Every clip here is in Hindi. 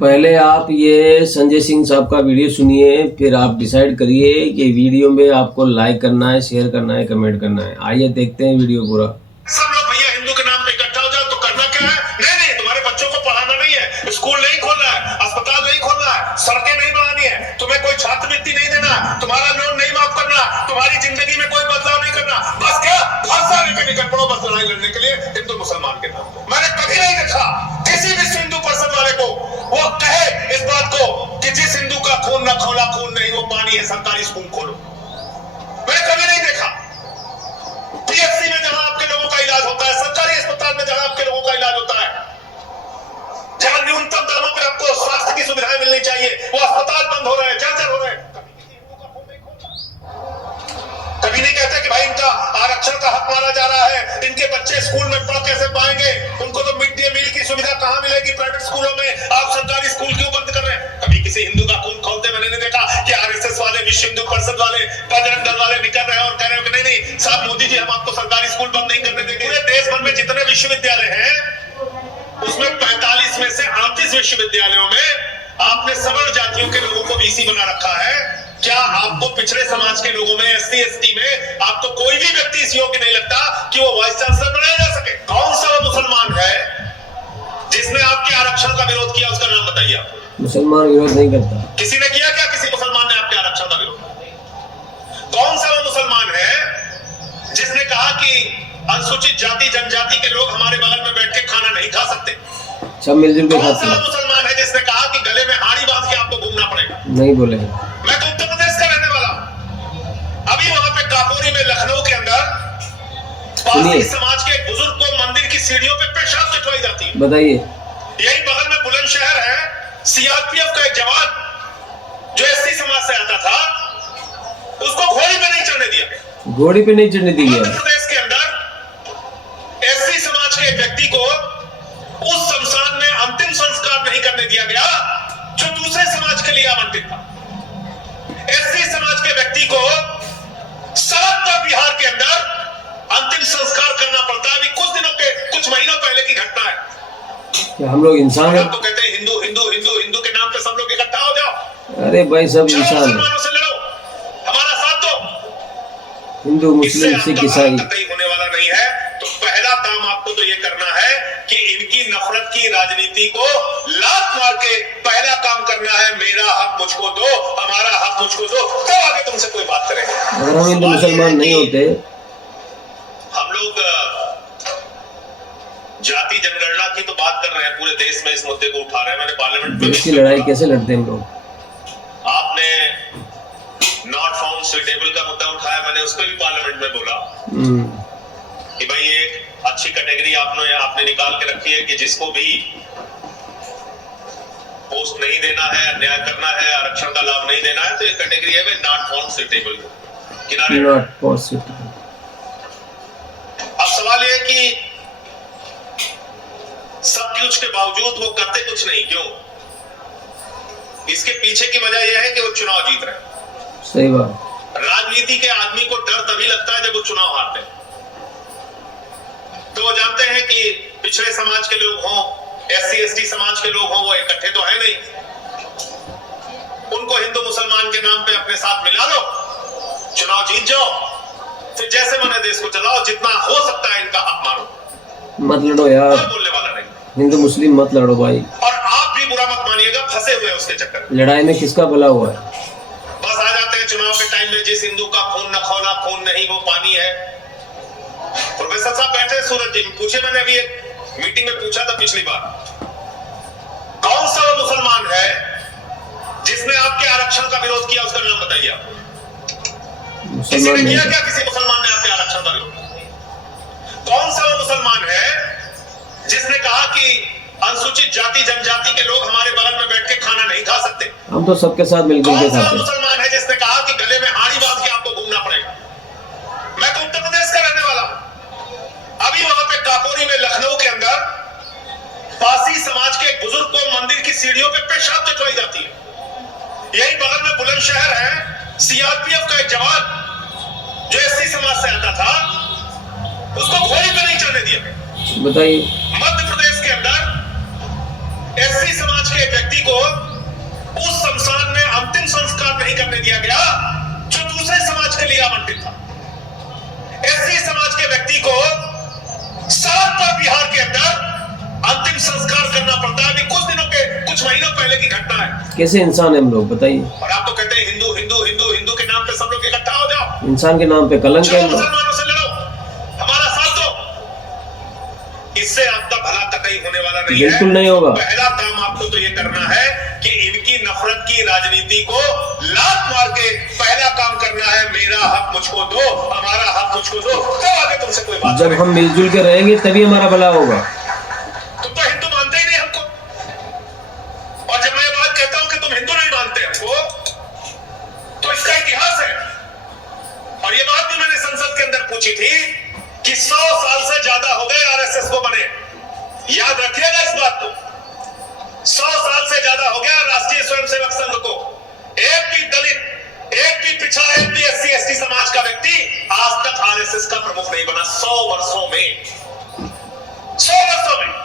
पहले आप ये संजय सिंह साहब का वीडियो सुनिए, फिर आप डिसाइड करिए कि वीडियो में आपको लाइक करना है, शेयर करना है, कमेंट करना है। आइए देखते हैं वीडियो पूरा। सब लोग भैया हिंदू के नाम पे इकट्ठा हो जाओ तो करना क्या है? नहीं, तुम्हारे बच्चों को पढ़ाना नहीं है, स्कूल नहीं खोलना है, अस्पताल नहीं खोलना है, सड़कें नहीं बनानी है, तुम्हें कोई छात्रवृत्ति नहीं देना, तुम्हारा लोन नहीं माफ करना, तुम्हारी जिंदगी में कोई बदलाव नहीं करना। बस क्या भाषा लेकर निकल पड़ो बस लड़ाई लड़ने के लिए हिंदू मुसलमान के नाम पे। मैंने कभी नहीं देखा किसी विश्व हिंदू परिषद वाले को वो कहे इस बात को कि जिस हिंदू का खून न खौला खून नहीं वो पानी है, सरकारी स्कूल खोलो। मैंने कभी नहीं देखा। पीएचसी में जहां आपके लोगों का इलाज होता है, सरकारी अस्पताल में जहां आपके लोगों का इलाज होता है, जहां न्यूनतम दरों पर आपको स्वास्थ्य की सुविधाएं मिलनी चाहिए, वो अस्पताल बंद हो रहे हैं, जर्जर हो रहे हैं। कभी नहीं कहते कि भाई इनका आरक्षण का हक माना जा रहा है, इनके बच्चे स्कूल में पढ़ कैसे पाएंगे, उनको तो मिड डे मील की सुविधा कहां मिलेगी प्राइवेट स्कूलों में, आप सरकारी स्कूल क्यों बंद कर रहे हैं? कभी किसी हिंदू का खून खोलते मैंने नहीं देखा कि आरएसएस वाले, विश्व हिंदू परिषद वाले, बजरंग दल वाले निकल रहे हैं और कह रहे हो कि नहीं साहब मोदी जी हम आपको सरकारी स्कूल बंद नहीं करने देंगे। पूरे देश भर में जितने विश्वविद्यालय हैं उसमें 45 में से 38 विश्वविद्यालयों में आपने सवर्ण जातियों के लोगों को वीसी बना रखा है। क्या आपको पिछड़े समाज के लोगों में, एससी एसटी में आपको कोई भी व्यक्ति इस योग्य नहीं लगता कि वो वाइस चांसलर बनाया जा सके? कौन सा वो मुसलमान है जिसने आपके आरक्षण का विरोध किया? उसका नाम बताइए आप। मुसलमान विरोध नहीं करता। किसी ने किया क्या? किसी मुसलमान ने आपके आरक्षण का विरोध? कौन सा वो मुसलमान है जिसने कहा कि अनुसूचित जाति जनजाति के लोग हमारे बगल में बैठ के खाना नहीं खा सकते? सब मिलजुल के कौन खाते सा हैं। मुसलमान है जिसने कहा कि गले में हाड़ी बांध के आपको घूमना पड़ेगा? नहीं बोले। मैं तो उत्तर प्रदेश का रहने वाला हूं। अभी वहां पे काकोरी में, लखनऊ के अंदर पारसी समाज के एक बुजुर्ग को मंदिर की सीढ़ियों पे पेशाब चटवाई जाती है। बताइए। यही बगल में बुलंदशहर है, सीआरपीएफ का एक जवान जो एससी समाज से आता था उसको घोड़ी पे नहीं चढ़ने दिया गया। घोड़ी पे नहीं चढ़ने दी गया। मध्य प्रदेश के अंदर एससी समाज के एक व्यक्ति को उस शमशान में अंतिम संस्कार नहीं करने दिया गया जो दूसरे समाज के लिए आवंटित था। एससी समाज के व्यक्ति को सड़क पर बिहार के अंदर अंतिम संस्कार करना पड़ता है। अभी कुछ महीनों पहले की घटना है। क्या हम लोग इंसान हैं? आप तो कहते हैं हिंदू हिंदू हिंदू हिंदू के नाम पे सब लोग इकट्ठा हो जाओ। अरे भाई सब इंसान हैं। मुसलमानों से लड़ो, हमारा साथ दो। हिंदू, मुस्लिम, सिख, ईसाई होने वाला नहीं है। तो पहला काम आपको तो ये करना है कि इनकी नफरत की राजनीति को लात मार के पहला काम करना है, मेरा हक मुझको दो, हमारा हक मुझको दो, तब आगे तुमसे कोई बात करेंगे। अगर हम हिंदू मुसलमान नहीं होते, हम लोग जाति जनगणना की तो बात कर रहे हैं, पूरे देश में इस मुद्दे को उठा रहे हैं। मैंने पार्लियामेंट में देश की लड़ाई कैसे लड़ते हैं हम लोग? आपने नॉट फाउंड सुटेबल का मुद्दा उठाया, मैंने उसको भी पार्लियामेंट में बोला कि भाई एक अच्छी कैटेगरी आपने निकाल के रखी है कि जिसको भी पोस्ट नहीं देना है, अन्याय करना है, आरक्षण का लाभ नहीं देना है, तो एक कैटेगरी है नॉट फाउंड सुटेबल, किनारे। Not possible. अब सवाल यह है कि सब कुछ के बावजूद वो करते कुछ नहीं, क्यों? इसके पीछे की वजह यह है कि वो चुनाव जीत रहे हैं। सही बात। राजनीति के आदमी को डर तभी लगता है जब वो चुनाव हारते हैं। तो वो जानते हैं कि पिछड़े समाज के लोग हों, एससी एसटी समाज के लोग हों, वो इकट्ठे तो है नहीं। उनको हिंदू मुसलमान के नाम पे अपने साथ मिला लो, चुनाव जीत जाओ, फिर जैसे मने देश को चलाओ, जितना हो सकता है इनका हक मारो। मत लड़ो यार, बोलने वाला नहीं। हिंदू मुस्लिम मत लड़ो भाई। और आप भी बुरा मत मानिएगा, फंसे हुए उसके चक्कर में। लड़ाई में किसका भला हुआ है? बस आ जाते हैं चुनाव के टाइम में, जिस हिंदू का खून न खौला खून नहीं वो पानी है। प्रोफेसर साहब बैठे सूरज जी, पूछे, मैंने अभी एक मीटिंग में पूछा था पिछली बार, कौन सा वो मुसलमान है जिसने आपके आरक्षण का विरोध किया? उसका नाम बताइए आप। किसी ने किया क्या? किसी मुसलमान ने आपके आरक्षण का विरोध? कौन सा वो मुसलमान है जिसने कहा कि अनुसूचित जाति जनजाति के लोग हमारे बगल में बैठ के खाना नहीं खा सकते? हम तो सबके साथ मिलकर के कौन सा खाते हैं। मुसलमान है जिसने कहा कि गले में हाड़ी बांध के आपको घूमना पड़ेगा? मैं तो उत्तर प्रदेश का रहने वाला हूं। अभी वहां पे काकोरी में, लखनऊ के अंदर पारसी समाज के एक बुजुर्ग को मंदिर की सीढ़ियों पे पेशाब चटवाई जाती है। यही बगल में बुलंदशहर है, सीआरपीएफ का एक जवान जो एससी समाज से आता था उसको घोड़ी पे नहीं चढ़ने दिया गया। बताइए। मध्य प्रदेश के अंदर एससी समाज समाज के एक व्यक्ति को उस शमशान में अंतिम संस्कार नहीं करने दिया गया जो दूसरे समाज के लिए आवंटित था। एससी समाज के व्यक्ति को सड़क पर बिहार के अंदर अंतिम संस्कार करना पड़ता है। अभी कुछ महीनों पहले की घटना है। कैसे इंसान है हम लोग, बताइए। और आप तो कहते हैं हिंदू हिंदू हिंदू हिंदू के नाम पे सब लोग इकट्ठा हो जाओ, इंसान के नाम पे कलंक है। मुसलमानों से लड़ो, हमारा साथ दो। इससे आपका भला कतई होने वाला नहीं है, बिल्कुल नहीं होगा। पहला काम आपको तो ये करना है कि इनकी नफरत की राजनीति को लात मार के पहला काम करना है, मेरा हक मुझको दो, हमारा हक मुझको दो, तब आगे तुमसे कोई बात। जब हम मिलजुल के रहेंगे तभी हमारा भला होगा। तुम तो हिंदू मानते ही नहीं हमको, और जब मैं ये बात कहता हूं कि तुम हिंदू नहीं मानते हमको, तो इसका इतिहास है। और ये बात भी मैंने संसद के अंदर पूछी थी कि 100 साल से ज्यादा हो गए आरएसएस को बने। याद रखिएगा इस बात को, 100 साल से ज्यादा हो गया राष्ट्रीय स्वयंसेवक संघ को। एक भी दलित, एक भी पिछड़ा, एक भी एससी एसटी समाज का व्यक्ति आज तक आरएसएस का प्रमुख नहीं बना। 100 वर्षों में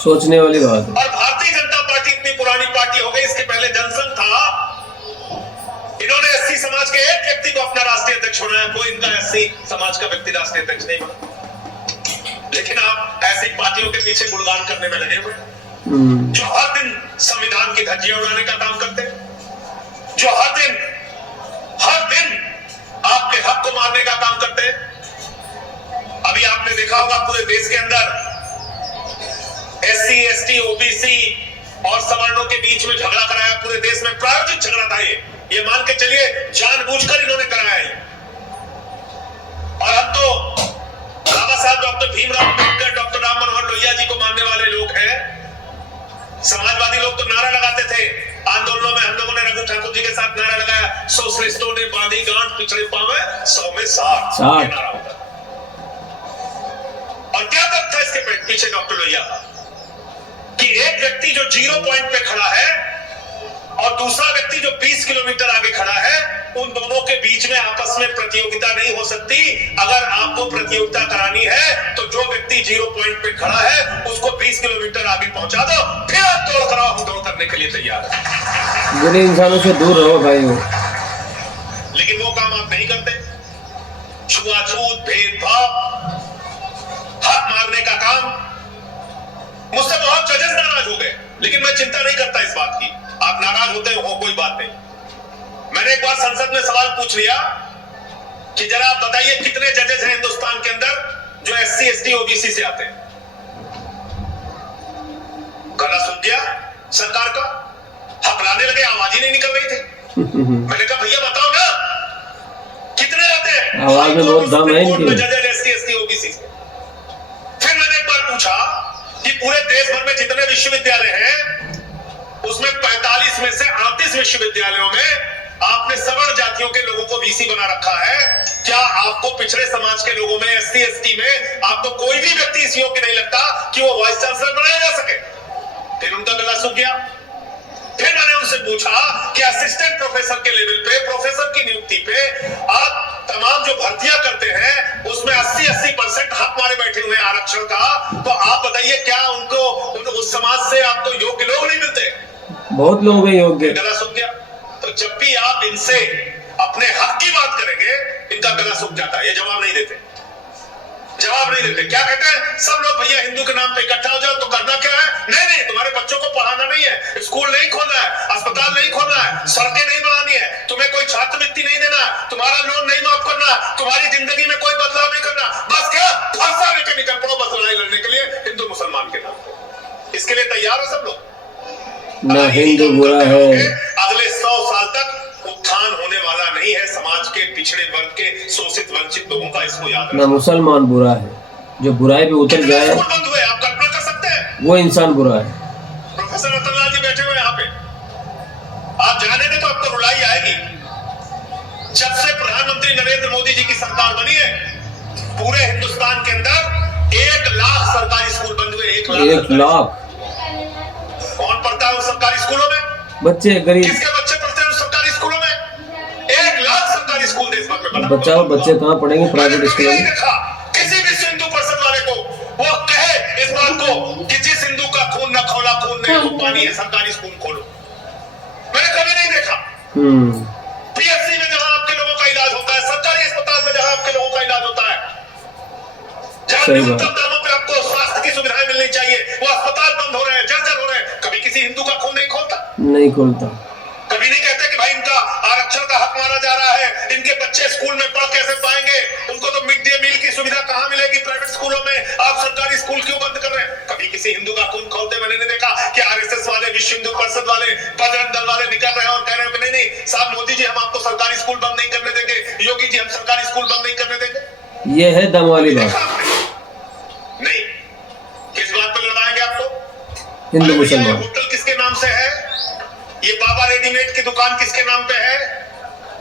सोचने वाली बात है। और भारतीय जनता पार्टी इतनी पुरानी पार्टी हो गई, इसके पहले जनसंघ था, इन्होंने एससी समाज के एक व्यक्ति को अपना राष्ट्रीय अध्यक्ष बनाया, कोई इनका एससी समाज का व्यक्ति राष्ट्रीय अध्यक्ष नहीं बना। लेकिन आप ऐसी पार्टियों के पीछे गुणगान करने में लगे हुए, जो हर दिन संविधान की धज्जियां उड़ाने का काम करते हैं, जो हर दिन आपके हक को मारने का काम करते हैं। अभी आपने देखा होगा पूरे देश के अंदर एससी एसटी ओबीसी और सवर्णों के बीच में झगड़ा कराया, पूरे देश में प्रायोजित झगड़ा था। ये मान के चलिए जानबूझकर इन्होंने कराया है। और हम तो बाबा साहब डॉक्टर भीमराव अंबेडकर, डॉक्टर राम मनोहर लोहिया जी को मानने वाले लोग हैं। समाजवादी लोग तो नारा लगाते थे आंदोलनों में, हम लोगों ने रघु ठाकुर जी के साथ नारा लगाया, सोशलिस्टों ने बांधी गांठ पिछड़े पांव 100 में 60 नारा होता। और क्या तथ्य था इसके पीछे डॉक्टर लोहिया का, कि एक व्यक्ति जो 0 पॉइंट पे खड़ा है और दूसरा व्यक्ति जो 20 किलोमीटर आगे खड़ा है, उन दोनों के बीच में आपस में प्रतियोगिता नहीं हो सकती। अगर आपको प्रतियोगिता करानी है तो जो व्यक्ति 0 पॉइंट पे खड़ा है उसको 20 किलोमीटर आगे पहुंचा दो, फिर आप दौड़ कराओ, हम दौड़ करने के लिए तैयार हैं। बुरे इंसानों से दूर रहो भाई हो। लेकिन वो काम आप नहीं करते। छुआछूत, भेदभाव, हक मारने का काम। मुझसे बहुत जजेस नाराज हो गए, लेकिन मैं चिंता नहीं करता इस बात की। आप नाराज होते हो, कोई बात नहीं। मैंने एक बार संसद में सवाल पूछ लिया कि जरा आप बताइए कितने जजेस हैं हिंदुस्तान के अंदर जो एससी एसटी ओबीसी से आते हैं। गला सूख गया सरकार का, हकलाने लगे, आवाज ही नहीं निकल रही थी। मैंने कहा भैया बताओ ना कितने आते हैं। आवाज में बहुत दम है इनकी। जजेस एससी एसटी ओबीसी से। फिर मैंने एक बार पूछा कि पूरे देश भर में जितने विश्वविद्यालय हैं उसमें 45 में से 38 विश्वविद्यालयों में आपने सवर्ण जातियों के लोगों को वीसी बना रखा है। क्या आपको पिछड़े समाज के लोगों में, एससी एसटी में आपको कोई भी व्यक्ति इस योग्य नहीं लगता कि वो वाइस चांसलर बनाया जा सके? फिर उनका गला सूख गया। फिर मैंने उनसे पूछा कि असिस्टेंट प्रोफेसर के लेवल पे, प्रोफेसर की नियुक्ति पे आप तमाम जो भर्तियां करते हैं उसमें 80% हक मारे बैठे हुए आरक्षण का, तो आप बताइए क्या उनको उस समाज से आपको योग्य लोग नहीं मिलते? बहुत लोग हैं योग्य। गला सूख गया। तो जब भी आप इनसे अपने हक की बात करेंगे इनका गला सूख जाता है, ये जवाब नहीं देते। क्या कहते हैं सब लोग, भैया हिंदू के नाम पे इकट्ठा हो जाओ, तो करना क्या है? नहीं, तुम्हारे बच्चों को पढ़ाना नहीं है, स्कूल नहीं खोलना है, अस्पताल नहीं खोलना है, सड़कें नहीं बनानी है, तुम्हें कोई छात्रवृत्ति नहीं देना, तुम्हारा लोन नहीं माफ करना, तुम्हारी जिंदगी में कोई बदलाव नहीं करना। बस क्या फंसा लेकर निकल पड़ो बस लड़ाई लड़ने के लिए हिंदू मुसलमान के नाम। इसके लिए तैयार हो सब लोग? ना हिंदू बुरा है। अगले 100 साल तक उत्थान होने वाला नहीं है समाज के पिछड़े वर्ग के, शोषित वंचित लोगों का। इसको याद रखना। ना मुसलमान बुरा है, जो बुराई पे उतर जाए बंद हुए, आप कल्पना कर सकते हैं, वो इंसान बुरा है। प्रोफेसर रतनलाल जी बैठे हुए यहाँ पे, आप जाने दें तो आपको रुलाई आएगी। जब से प्रधानमंत्री नरेंद्र मोदी जी की सरकार बनी है, पूरे हिंदुस्तान के अंदर 1 लाख सरकारी स्कूल बंद हुए। 1 लाख। कौन पढ़ता है उस सरकारी स्कूलों में? बच्चे गरीब। किसके बच्चे पढ़ते हैं उस सरकारी स्कूलों में? 1 लाख सरकारी स्कूल देश भर में बना। बच्चे कहाँ पढ़ेंगे प्राइवेट स्कूलों में? किसी भी हिंदू परिषद वाले को वो कहे इस बात को कि जिस हिंदू का खून न खौला खून नहीं, वो पानी है, सरकारी स्कूल खोलो। पीएचसी में जहां आपके लोगों का इलाज होता है, सरकारी अस्पताल में जहां आपके लोगों का इलाज होता है, जहां सही बात। न्यूनतम दामों पे आपको स्वास्थ्य की सुविधाएं मिलनी चाहिए, वो अस्पताल बंद हो रहे हैं, जर्जर हो रहे हैं। कभी किसी हिंदू का खून नहीं खोलता, नहीं खोलता। कभी नहीं कहते कि भाई इनका आरक्षण का हक माना जा रहा है, इनके बच्चे स्कूल में पढ़ कैसे पाएंगे, उनको तो मिड डे मील की सुविधा कहां मिलेगी प्राइवेट स्कूलों में, आप सरकारी स्कूल क्यों बंद कर रहे हैं। कभी किसी हिंदू का खून खोलते मैंने नहीं देखा कि आरएसएस वाले, विश्व हिंदू परिषद वाले, बजरंग दल वाले निकल रहे हैं और कह रहे हैं कि नहीं नहीं साहब मोदी जी, हम आपको सरकारी स्कूल बंद नहीं करने देंगे, योगी जी हम सरकारी स्कूल बंद नहीं करने देंगे। ये है दम वाली बात। देखा आपने? नहीं, किस बात पर लड़ाएंगे आपको? हिंदू अरे भैया, ये मुसलमान। होटल किसके नाम से है, ये बाबा रेडीमेड की दुकान किसके नाम पे है,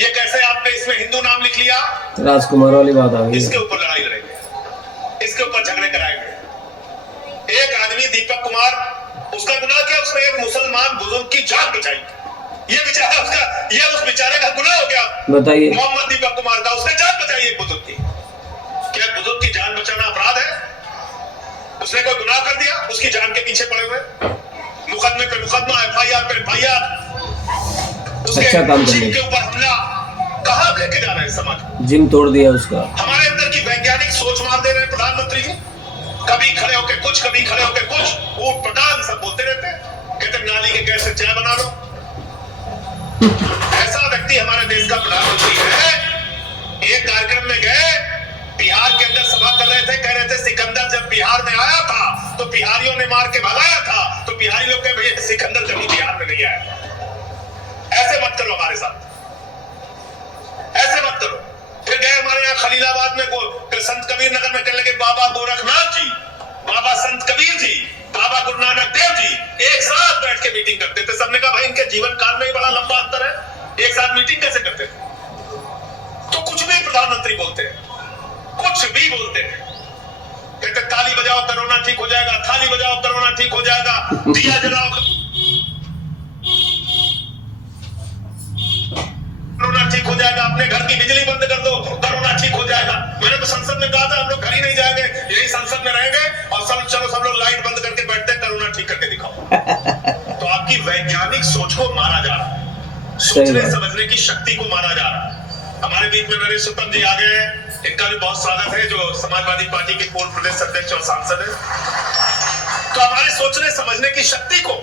ये कैसे आपने इसमें हिंदू नाम लिख लिया। राजकुमार वाली बात आ गई। इसके ऊपर लड़ाई लड़ेंगे, इसके ऊपर झगड़े कराएंगे। एक आदमी दीपक कुमार, उसका गुनाह क्या, उसने एक मुसलमान बुजुर्ग की जान बचाई, ये बेचारा उसका, ये उस बेचारे का गुनाह हो गया। बताइए। मोहम्मद दीपक कुमार का, उसने जान बचाई एक बुजुर्ग की। क्या बुजुर्ग की जान बचाना अपराध है? उसने कोई गुनाह कर दिया, उसकी जान के पीछे पड़े हुए, मुकदमे पे मुकदमा, एफआईआर पे एफआईआर, उसके अच्छा काम कर जिम लिया। के ऊपर हमला। कहां लेके जा रहे हैं समाज को? जिम तोड़ दिया उसका। हमारे अंदर की वैज्ञानिक सोच मार दे रहे हैं प्रधानमंत्री जी। कभी खड़े होके कुछ, कभी खड़े होके कुछ, ऊट पटांग सब बोलते रहते हैं। कहते हैं नाली के गैस से चाय बना लो। ऐसा व्यक्ति हमारे देश का प्रधानमंत्री है। एक कार्यक्रम में गए, बिहार के अंदर सभा कर रहे थे, कह रहे थे सिकंदर जब बिहार में आया था तो बिहारियों ने मार के भगाया था, तो बिहारी लोग कहे भैया सिकंदर कभी बिहार में नहीं आया। ऐसे मत करो हमारे साथ, ऐसे मत करो। फिर गए हमारे यहाँ खलीलाबाद में संत कबीर नगर में कहने लगे बाबा गोरखनाथ जी, बाबा संत कबीर जी, बाबा गुरु नानक देव जी एक साथ बैठ के मीटिंग करते थे। सबने कहा भाई इनके जीवन काल में ही बड़ा लंबा अंतर है, एक साथ मीटिंग कैसे करते थे। तो कुछ भी प्रधानमंत्री बोलते हैं, कुछ भी बोलते हैं, कहते ताली बजाओ कोरोना ठीक हो जाएगा, थाली बजाओ कोरोना ठीक हो जाएगा, दिया जलाओ कोरोना ठीक हो जाएगा, अपने घर की बिजली बंद कर दो कोरोना ठीक हो जाएगा। मैंने तो संसद में कहा था हम लोग घर ही नहीं जाएंगे, यही संसद में रहेंगे और सब लोग लाइट बंद करके बैठते हैं, कोरोना ठीक करके दिखाओ। तो आपकी वैज्ञानिक सोच को मारा जा रहा है, सोचने समझने की शक्ति को मारा जा रहा है। हमारे बीच में नरेश उत्तम जी आ गए हैं, इनका भी बहुत स्वागत है, जो समाजवादी पार्टी के पूर्व प्रदेश अध्यक्ष और सांसद है। तो हमारे सोचने समझने की शक्ति को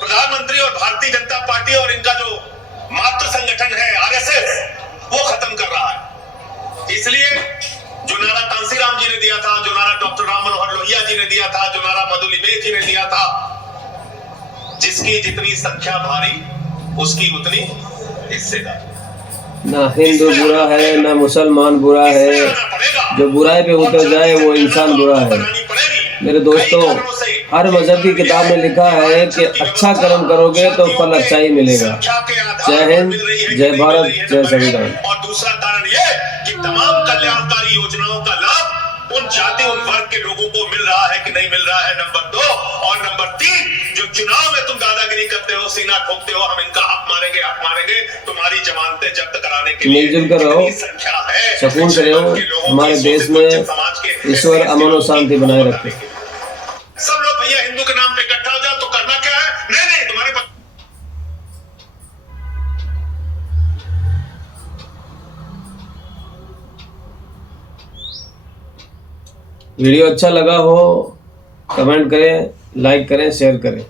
प्रधानमंत्री और भारतीय जनता पार्टी और इनका जो मातृ संगठन है आरएसएस, वो खत्म कर रहा है। इसलिए जो नारा कांसीराम जी ने दिया था, जो नारा डॉक्टर राम मनोहर लोहिया जी ने दिया था, जो नारा मधुलिबे जी ने दिया था, जिसकी जितनी संख्या भारी उसकी उतनी हिस्सेदारी। ना हिंदू बुरा है, ना मुसलमान बुरा है, जो बुराई पे उतर जाए वो इंसान बुरा है। मेरे दोस्तों, हर मजहब की किताब में लिखा है कि अच्छा कर्म करोगे तो फल अच्छा ही मिलेगा। जय हिंद, जय भारत, जय संविधान। और दूसरा कारण यह कि तमाम कल्याणकारी योजनाओं का लाभ उन जाति उन वर्ग के लोगों को मिल रहा है कि नहीं मिल रहा है, नंबर 2। और नंबर 3, जो चुनाव में तुम दादागिरी करते हो, सीना ठोकते हो, हम इनका हक मारेंगे, तुम्हारी जमानतें जब्त कराने के लिए मिलजुल कर रहो, संख्या है, सुकून से रहो, हमारे देश में ईश्वर अमन और शांति बनाए रखे। सब लोग भैया हिंदू के नाम पे इकट्ठा हो जाओ, तो करना क्या है, नहीं तुम्हारे पास वीडियो अच्छा लगा हो कमेंट करें, लाइक करें, शेयर करें।